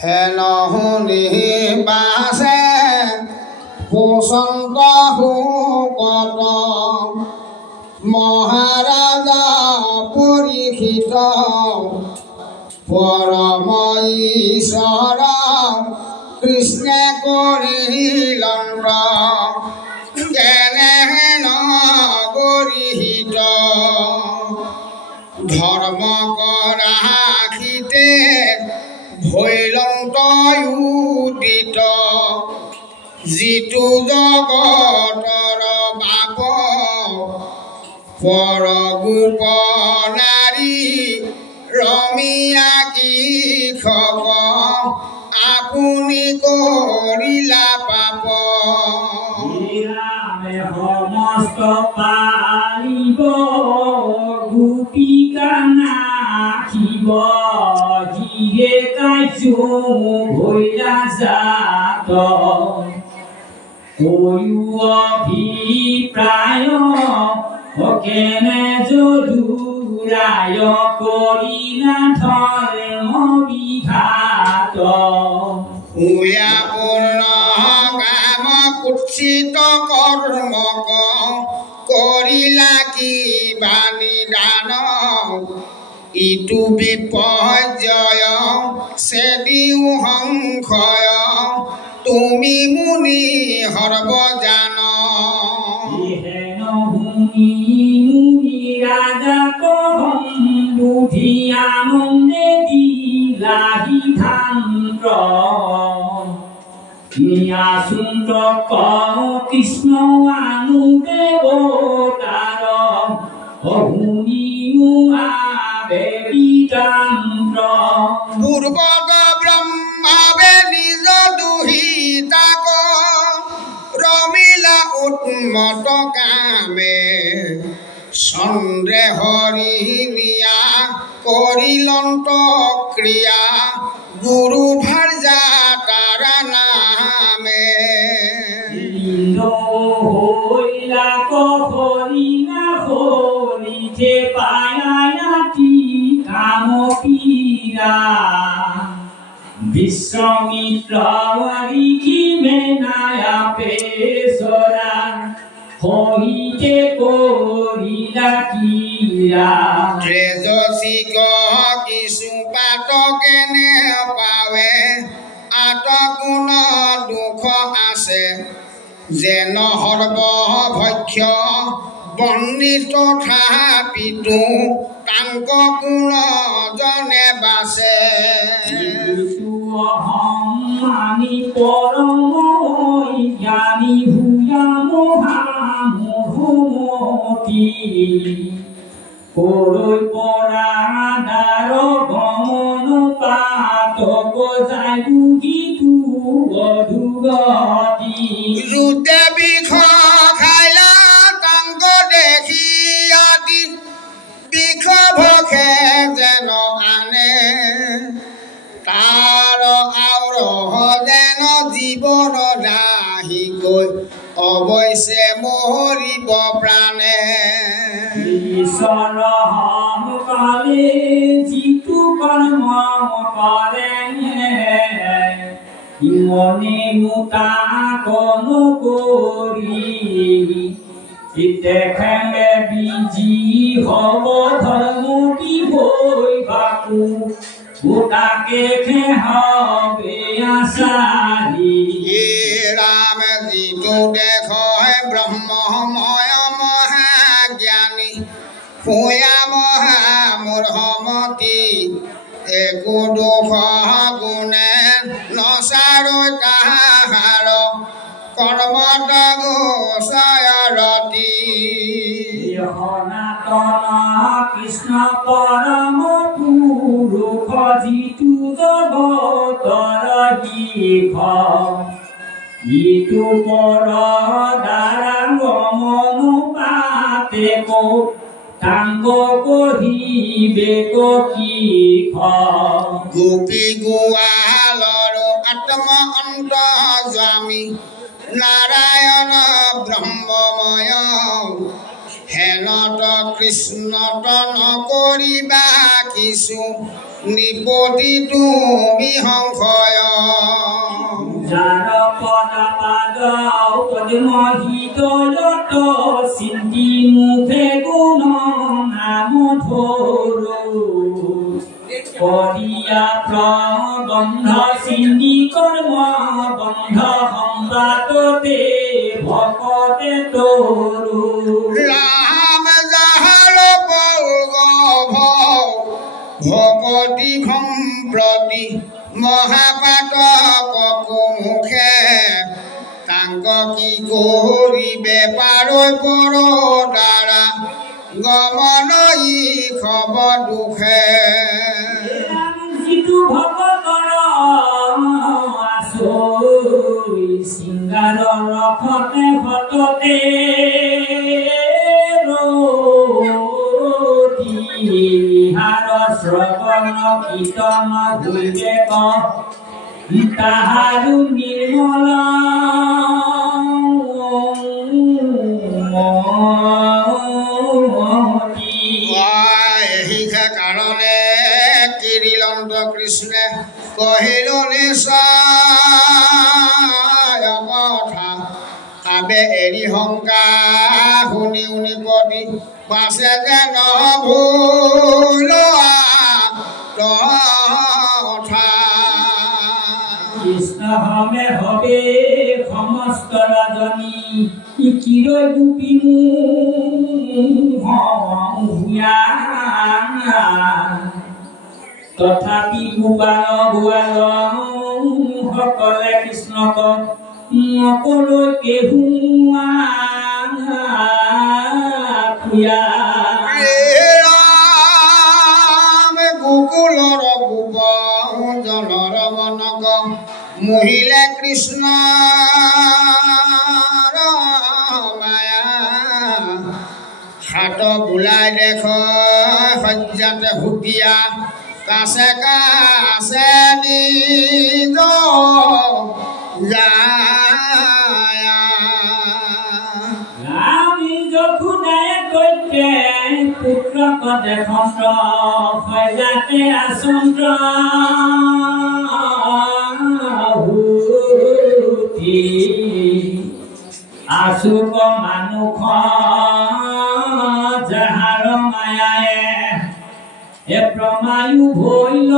হেন শুনি বাছে বসন্ত শোকত মহাৰাজা পৰীক্ষিত পৰম ঈশ্বৰ কৃষ্ণে কৰিলন্ত কেনেহেন গৰিহিত ধৰ্ম কৰাখিতে ভৈলন্ত উদিত যিটো জগতৰ বাপ পৰ গোপ নাৰী ৰমিয়া কি খব আপুনি কৰিলা পাপ সমস্ত পাৰিব গোপিকা নাখিব যিহে কাৰ্য ভৈলা জাত অভিপ্ৰায় কেনে যদুৰায় কৰিলা ধৰ্ম বিঘাত পূৰ্ণ কাম কুৎসিত কৰ্ম কৰিলা কি বাণীদান ইটো বিপৰ্যয় চেদিও সংশয় তুমি মুনি সৰ্বজান ৰাজা বুদ্ধি আনন্দে দিলাহি ধান্দ্ৰ সুন্দ কৃষ্ণ আনুদেৱতাৰ অহুনিও আবেদিতান্দ্ৰ পূৰ্বত ব্ৰহ্মাৱে নিজ দুহিতাক ৰমিলা উন্মত কামে চন্দ্ৰে হৰি নিয়া কৰিলন্ত ক্ৰিয়া গুৰু ভাৰ্যা তাৰ নামে হইলা কৰিলা হৰিতে পায়াতি কাম পীৰা বিশ্বমিত্ৰ হৰিকি মেনায়া পেশৰা হইতে কৰিলা কিৰা ত্ৰেজসিক কিছু পাত কেনে পাৱে আতগুণ দুখ আছে যেন সৰ্বভক্ষ বৰ্ণিত তথাপিতো তাংক গুণ জনে বাছে মানি পৰম জ্ঞানী ভূয়া মহামতি কৰৈ পৰা দাৰ গমন পাতক যায় বুগিটো অধুগতি ৰুতে বিষ খাইলা তাংক দেখি আদি বিষ ভখে যেন আনে তাৰ আউৰহ যেন জীৱন ৰাহিকৈ অৱশ্যে মৰিব প্ৰাণে ঈশ্বৰ কালে যিটো কৰ্ম কৰে ইমনে মুতাকন কৰি চিতেখেলে বিজি হব ধৰ্ম হৈ বাকু গোটাকে হবে আশাৰী ৰাম যিটো দেখ ব্ৰহ্মময় মহাজ্ঞানী ভূয়া মহামূৰ্খমতি একো দুখ গুণে নচাৰৈ তাহাৰ কৰ্মত গোচয়ৰতি সনাতন কৃষ্ণ পৰম পুৰুষ যিটো জগতৰ শিখ ইটো পৰ দ্বাৰা গমন পাতে তাংক কহিবে কি গোপী গোৱালৰ আত্ম অন্তৰ্যামী নাৰায়ণ ব্ৰহ্মময় হেনত কৃষ্ণত নকৰিবা কিছু নিপতি তুমি সংশয় যাৰ পদ পাদ পদ্মহিতয়ত চিন্তি মুখে গুণ নাম ধৰো কৰিয়া প্ৰবন্ধ চিন্তি কৰ্ম বন্ধ সংবাদতে ভকতে তৰো ৰাম যাহাৰ বলগভ ভকতি সম্প্ৰতি মহাপাতক মুখে তাংক কি কৰিবে পাৰৈ পৰ দ্বাৰা গমন ই খবৰ দুখে যিটো ভকতৰ আছৈ সিংগাৰৰ ৰখতে ফটতে হাৰ শ্ৰৱণ কীৰ্তন বিবেক তাহাৰু নিৰ্মল শিক্ষা কাৰণে কিৰিলন্ত কৃষ্ণে কহিল নিশ্চয় কথা আবে এৰি শংকা শুনি নিপতি পাছে যেন ভুল তথা কৃষ্ণ হমে হবে সমস্ত ৰাজনী কিৰৈ গোপী ভূয়া তথাপি গোপাল গোৱাল সকলে কৃষ্ণক নকলৈ কেহুৱা গোকুলৰ গোপ জনৰ মনক মহিলা কৃষ্ণ মায়া হাত বোলাই দেখ সজ্জাতে সুতিয়া কাছে কাছে নিজ পুত্ৰক দেখন্ত সজাতে আচন্দ্ৰ আচুক মানুষ যাহাৰ মায়ায়ে এ প্ৰমায়ু ভৈল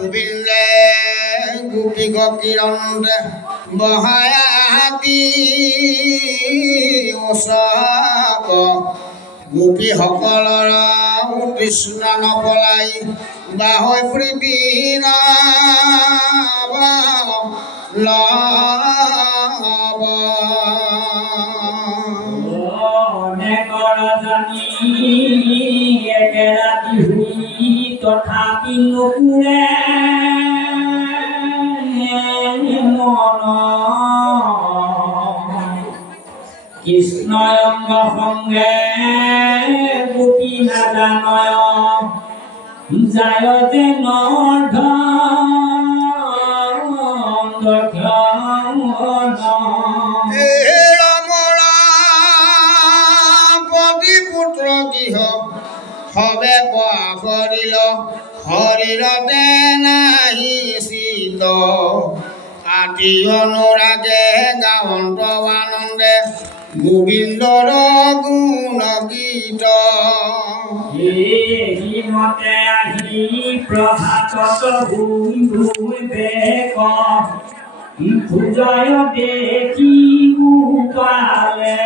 গোবিন্দে গোপী কিৰণে বহায়াতি ওচক গোপীসকলৰ কৃষ্ণ নপলাই বাহৈ প্ৰীতি লব একেৰাতি শুই তথাপি নুপুৰে মন কৃষ্ণয় অংগ সংগে গোপী নাজানয় যায়তে নৰ্ধ পুত্ৰ গৃহ হবে কৰিল শৰীৰতে নাহি চিত আতি অনুৰাগে গাৱন্ত আনন্দে গোবিন্দৰ গুণ গীত মতে আহি প্ৰভাতত ভূই ভূই বেক পূজয় দেখি গোপালে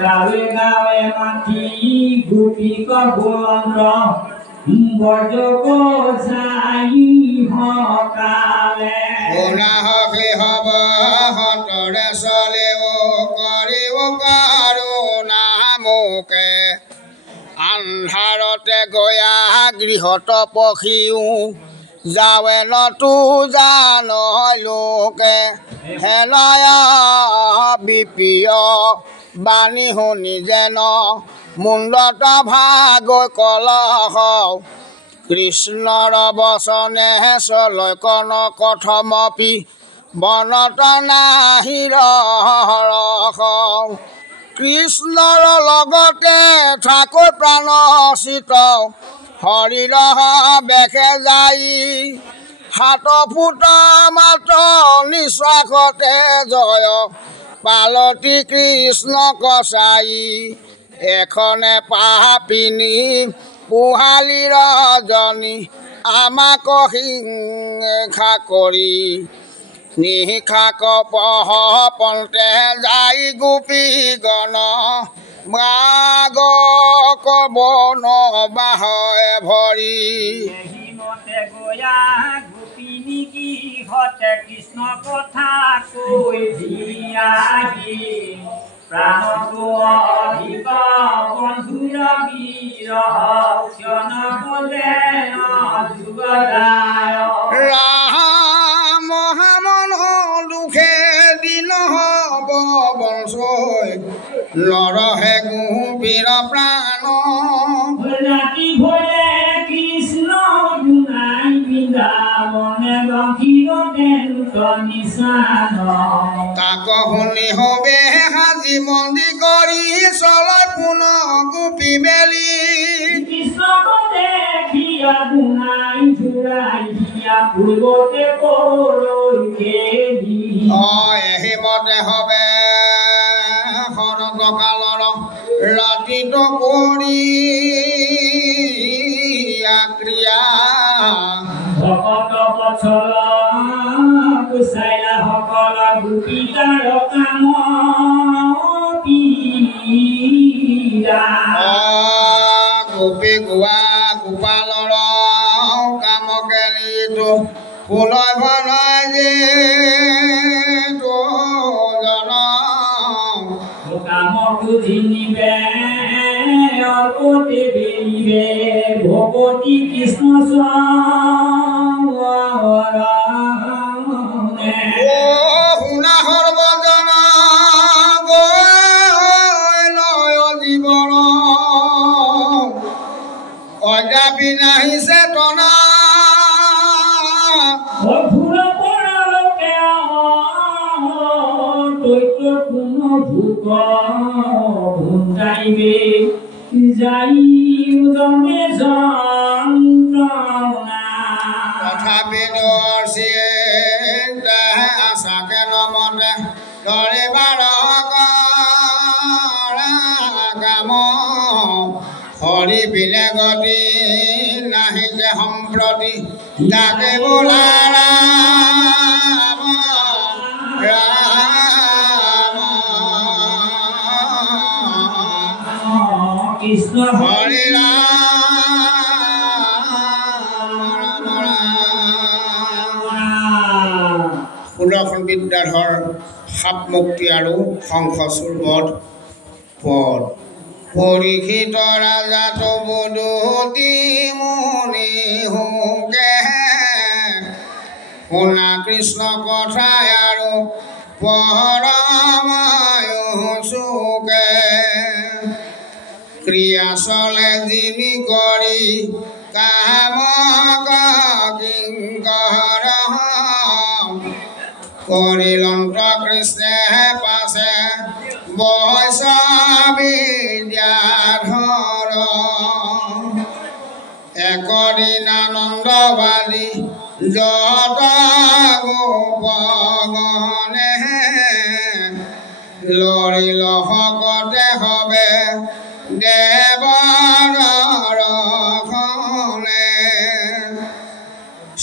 গাঁৱে গাঁৱে মাতি গোপীক বন্দ্ৰ বৰজক যাই হকালে শুনাহকে হব হতৰে চলেও কৰিব কাৰুণা মোকে আন্ধাৰতে গয়া গৃহত পখিও যাৱে নতু জান লোকে হেনয় বিপিয় বাণী শুনি যেন মুণ্ডত ভাগৈ কলহ কৃষ্ণৰ বচনে চলয় কন কথমপি বনত নাহি ৰহ কৃষ্ণৰ লগতে ঠাকুৰ প্ৰাণ চিত হৰিৰ বেশে যাই হাত ফুটা মাত্ৰ নিশ্বাসতে জয় পালতি কৃষ্ণ কচাই এখনে পাপিনী পুহালি ৰজনী আমাক হিংসা কৰি নিশাক পহ পন্তে যাই গোপী গণ মৃগ কব নবাহে ভৰি কৃষ্ণ কথা কৈ দিয়াহি প্ৰাণটো অধিক বন্ধুৰ বিৰহ ক্ষণ বলে যুগদায় ৰাম মহামন দুখে দিন হব বংশই নৰহে গোপীৰ প্ৰাণ ৰাতি ভয়ে কৃষ্ণ গুণাই বৃন্দাবনে তাক শুনি হবে সাজি মন্দি কৰি চলত পুন গোপী মেলি এহিমতে হবে শৰৎ কালৰ ৰাতিটো কৰি ক্ৰিয়া ভকত বছৰ কুচাইলা সকল গোপীকাৰ কাম পীৰা গোপী গোৱা গোপালৰ কাম কেলিটো পুনঃ বনাই যে কাম বুঝি নিবে অল্পতে বেৰিবে ভগৱতী কৃষ্ণ শুনা সৰ্বজনা গয় জীৱন অজাপি নাহি চেতনা ভুন্দাইবে যাই উদমে যন্ত্ৰণা তথাপি আশাকে নমতে ধৰিবাৰ কাম হৰি বিনে গতি নাহি যে সম্প্ৰতি তাকে বোলা ৰাম কৃষ্ণ হৰি সুদৰ্শন বিদ্যাধৰ সাপ মুক্তি আৰু শংখচূড় বধ পদ পৰীক্ষিত ৰাজাটো বুদুতি মুনি হুকে শুনা কৃষ্ণ কথাই আৰু পৰমায়ু চুকে ক্ৰিয়া চলে যিনি কৰি কাম কিংকৰ কৰিলন্ত কৃষ্ণে পাছে বৈশাবিদ্যাধৰ একদিন আনন্দবাদী যত গোপগণে লৰিল শকতে হবে দেৱৰখনে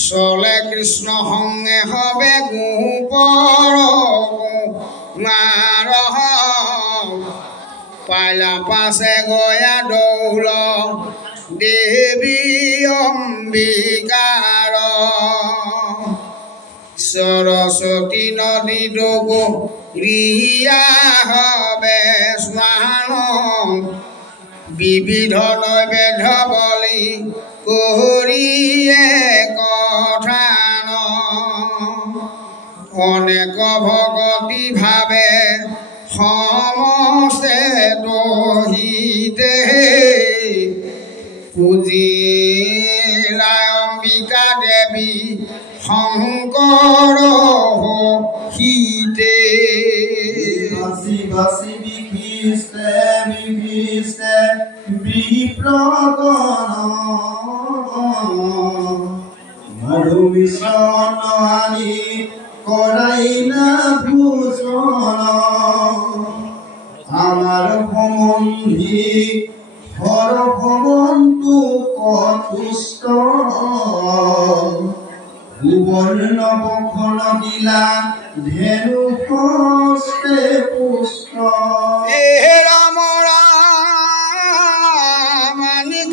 চলে কৃষ্ণ সংগে হবে গোপৰ মাৰ পাইলা পাছে গয়া দৌল দেৱী অম্বিকাৰ সৰস্বতী নদী ডগো ৰিয়া হবে স্নান বিবিধ নৈবেদ্য বলি কৰিয়ে কথান অনেক ভগতি ভাবে সমস্তে দহিতে পুজিলা অম্বিকা দেৱী শংকৰ হিতে বাসি বাসি বিভীষে বিপ্লগণ মধুমিশ্রণ আনি করাই না ভূষণ আমার ভ্রমণী হর ভবন্তু কতুষ্ট ভুবর্ণ বখন দিলা ধেনু হস্তে পুষ্ট রাম রামানি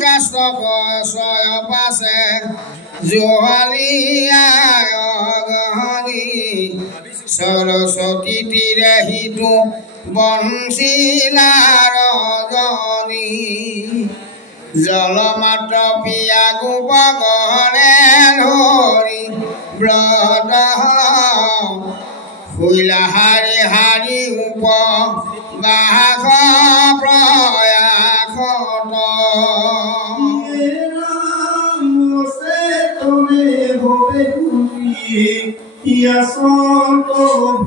কাষ্ট কয় পাশে জোহালি সরস্বতী তীরে হিতু বংশীলার রজনী জলমাত্ৰ পিয়া গোপগণে ধৰি ব্ৰত শুইলা হাৰি হাৰি উপ বাস প্ৰয়াসত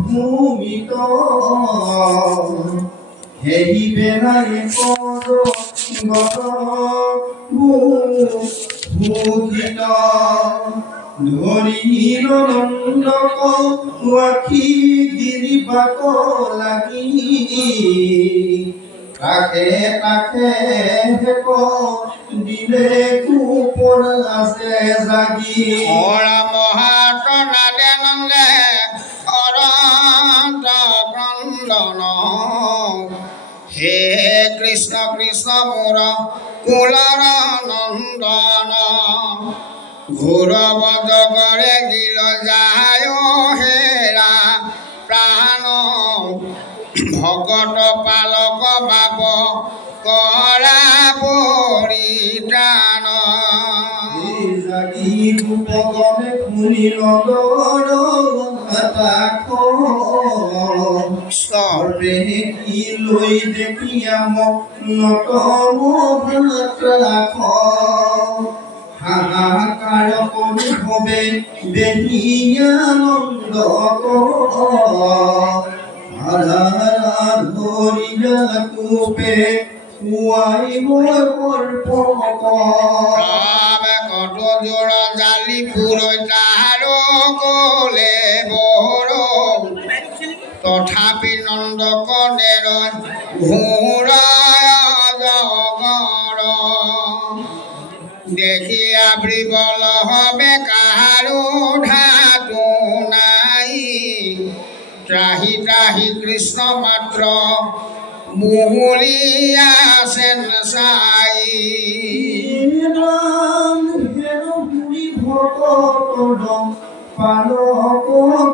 ভূমিত হেৰি বেলাই পদ ভূষিত ধৰিল নন্দক আখি গিৰিবাক লাগি তাকে তাকে হেক দিলে কুপৰ আছে জাগি মহাত্মাদে নন্দে অনন্ত ক্ৰন্দন হে কৃষ্ণ কৃষ্ণ মোৰ কুলৰ নন্দন ঘোৰ বজগৰে গিল যায় হেৰা প্ৰাণ ভকত পালক বাপ কৰা পৰিত্ৰাণ জাগি গোপগণে শুনি নন্দৰ সৰ্বে কি লৈ দেখিয়া নতম ভাত হাহাকাৰ কবি হবে বেহিয়ানন্দ ধৰিলা কোপে খুৱাই মই কল্পক কত জোৰ জালি ফুৰৈ তাৰো কলে বৰ তথাপি নন্দকনেৰ ঘূৰাই জগৰ দেখিয়া বিবল হবে কাৰো ধাতু নাই ত্ৰাহি ত্ৰাহি কৃষ্ণ মাত্ৰ মুহুলিয়া সেন চাই পালক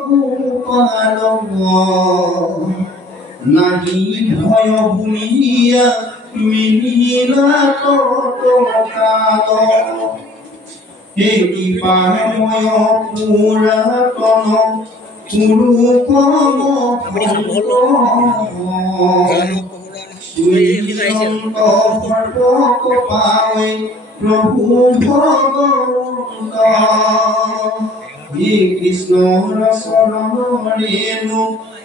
গোপালক নাহি ভয় বুলিয়া মিলিলা তৎকাল হে কৃপাময় পুৰাতন পুৰুষম পাৱে প্ৰভু ভগৱন্ত হে কৃষ্ণৰ চৰণ ৰেণু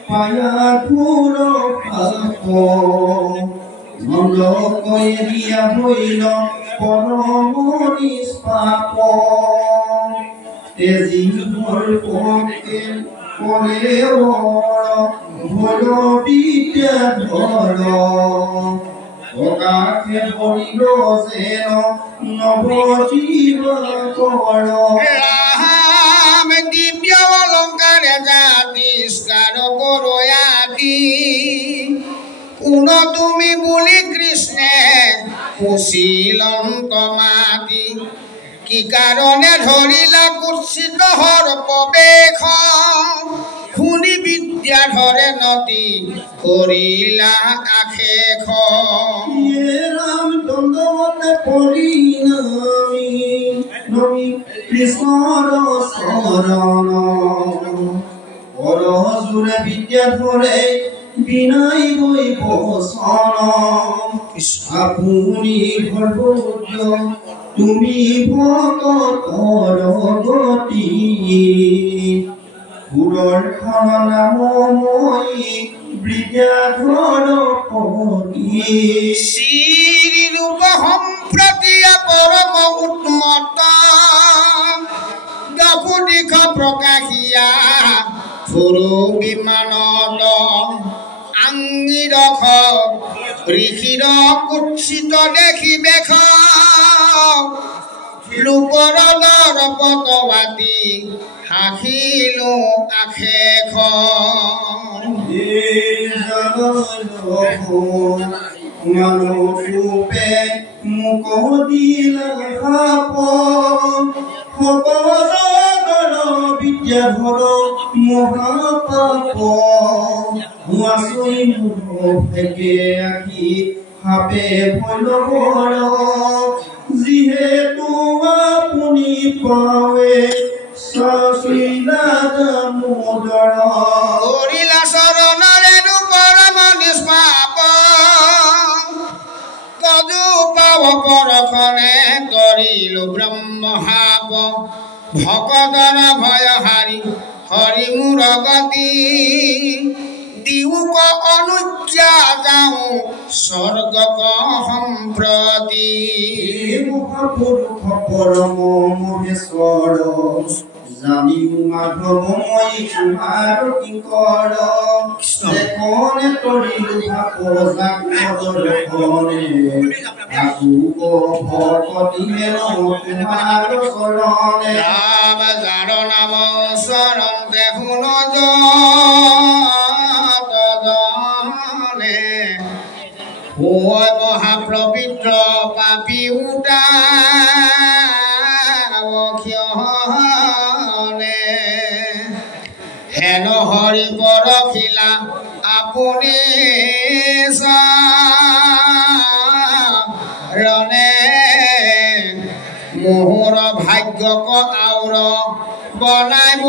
পায়া ঘোৰ পাপ নন্দকয়ে দিয়া হইল পৰম নিষ্পাপ তেজীৰ পক্ষে কৰে ভোল বিদ্যা ধৰ প্ৰকাশে পৰিল যেন নৱজীৱ কৰ ৰাম দিব্য অলংকাৰে জাতিষ্কাৰ কৰয়াতি কোন তুমি বুলি কৃষ্ণে পুছিলন্ত মাতি কি কাৰণে ধৰিলা কুৎসিত সৰ্পবেশ শুনি বিদ্যাধৰে নতি কৰিলা আশেষ ৰাম দণ্ডৱতে পৰি নমি কৃষ্ণৰ শৰণ পৰজোৰে বিদ্যাধৰে বিনাই গৈ বচন আপুনি সৰ্বজ্ঞ তুমি ভকতৰ গতি সুদৰ্শন নাম মই বিদ্যাধৰ পতি শ্ৰী ৰূপ সম্প্ৰতিয়া পৰম উন্মত দশু দিশ প্ৰকাশিয়া ফুৰু বিমানত আংগিৰখ ঋষিৰ কুৎসিত দেখি বেখ লোকৰ দৰপতৱাতি হাঁহিলো আশেষ মানৱৰূপে মোক দিলা সকলৰ বিদ্যাধৰ মহাপাপ হুঁচৰি মুখে আহি সাপে ভৈৰৱৰ যিহেতু আপুনি পাৱে কৰিলা চৰণৰে পৰম নিষ্পাপ তদু পাৱ পৰখনে তৰিলো ব্ৰহ্মহাপ ভকতৰ ভয় হাৰি হৰি মোৰ গতি দিউক অনুজ্ঞা যাওঁ স্বৰ্গক সম্প্ৰতি মহাপুৰুষ পৰম মহেশ্বৰ জানিও মাধৱময়ী তোমাৰ কিংকৰ দেখনে তৰিলো ভাপ যাক পদৰখনে ভাবুক ভকতি মেল তোমাৰ চৰণে ৰাম যাৰ নাম শৰণ দেখোন জনে হৈ মহাপবিত্ৰ পাপী উদাক্ষণে হেন হৰি পৰখিলা আপুনি চৰণে মোহৰ ভাগ্যক আউৰ বনাইব